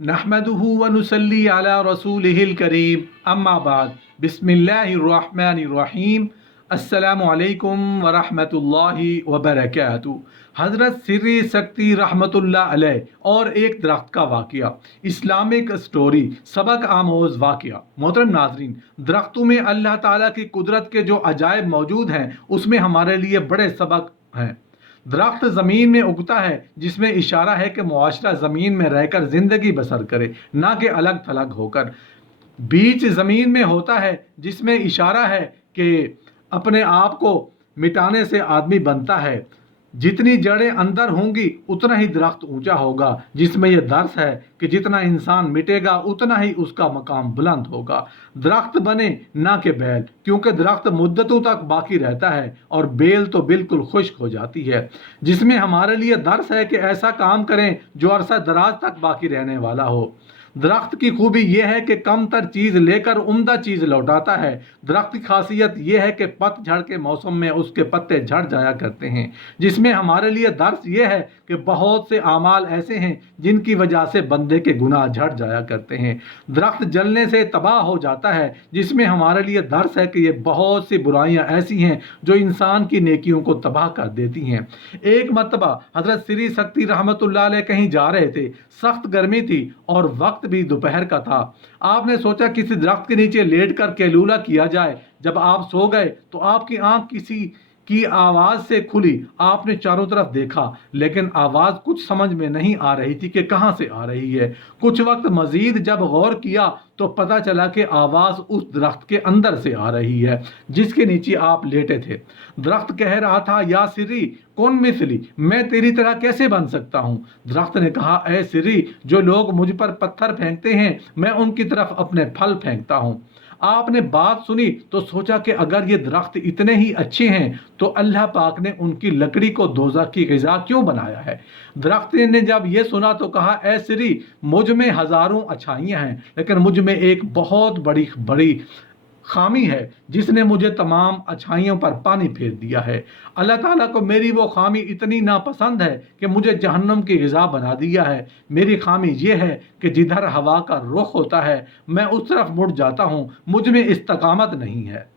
नहमदुहु व नुसल्ली अला रसूलिहिल करीम अम्मा बाद बिस्मिल्लाहिर रहमानिर रहीम अस्सलामु अलैकुम व रहमतुल्लाहि व बरकातुहू। हज़रत सिर्री सक्ती रहमतुल्लाह अलैह और एक दरख्त का वाक़या, इस्लामिक स्टोरी, सबक आमोज़ वाक़या। मोहतरम नाज़रीन, दरख्तों में अल्लाह ताला की कुदरत के जो अजायब मौजूद हैं उसमें हमारे लिए बड़े सबक हैं। दरख्त ज़मीन में उगता है जिसमें इशारा है कि मुआशरा ज़मीन में रहकर ज़िंदगी बसर करे, ना कि अलग थलग होकर। बीज ज़मीन में होता है जिसमें इशारा है कि अपने आप को मिटाने से आदमी बनता है। जितनी जड़ें अंदर होंगी उतना ही दरख्त ऊंचा होगा, जिसमें यह दर्स है कि जितना इंसान मिटेगा उतना ही उसका मकाम बुलंद होगा। दरख्त बने ना कि बैल, क्योंकि दरख्त मुद्दतों तक बाकी रहता है और बेल तो बिल्कुल खुश्क हो जाती है। जिसमें हमारे लिए दर्स है कि ऐसा काम करें जो अरसा दराज तक बाकी रहने वाला हो। दरख्त की खूबी यह है कि कम तर चीज़ लेकर उम्दा चीज़ लौटाता है। दरख्त की खासियत यह है कि पतझड़ के मौसम में उसके पत्ते झड़ जाया करते हैं, जिसमें हमारे लिए दर्स यह है कि बहुत से आमाल ऐसे हैं जिनकी वजह से बंदे के गुनाह झड़ जाया करते हैं। दरख्त जलने से तबाह हो जाता है, जिसमें हमारे लिए दर्स है कि ये बहुत सी बुराइयां ऐसी हैं जो इंसान की नेकियों को तबाह कर देती हैं। एक मरतबा हज़रत सिरी सक्ती रहमतुल्लाह अलैह कहीं जा रहे थे। सख्त गर्मी थी और वक्त भी दोपहर का था। आपने सोचा किसी दरख्त के नीचे लेट कर कैलूला किया जाए। जब आप सो गए तो आपकी आंख किसी की आवाज़ से खुली। आपने चारों तरफ देखा, लेकिन आवाज़ कुछ समझ में नहीं आ रही थी कि कहाँ से आ रही है। कुछ वक्त मज़ीद जब गौर किया तो पता चला कि आवाज़ उस दरख्त के अंदर से आ रही है जिसके नीचे आप लेटे थे। दरख्त कह रहा था, या सिरी कौन मिसली, मैं तेरी तरह कैसे बन सकता हूँ। दरख्त ने कहा, ए सिरी, जो लोग मुझ पर पत्थर फेंकते हैं मैं उनकी तरफ अपने फल फेंकता हूँ। आपने बात सुनी तो सोचा कि अगर ये दरख्त इतने ही अच्छे हैं तो अल्लाह पाक ने उनकी लकड़ी को दोज़ख की ग़िज़ा क्यों बनाया है। दरख्त ने जब ये सुना तो कहा, ए सिरी, मुझ में हज़ारों अच्छाइयाँ हैं, लेकिन मुझ में एक बहुत बड़ी बड़ी खामी है जिसने मुझे तमाम अच्छाइयों पर पानी फेर दिया है। अल्लाह ताला को मेरी वो खामी इतनी नापसंद है कि मुझे जहन्नम की ग़िज़ा बना दिया है। मेरी खामी ये है कि जिधर हवा का रुख होता है मैं उस तरफ मुड़ जाता हूँ, मुझ में इस्तिकामत नहीं है।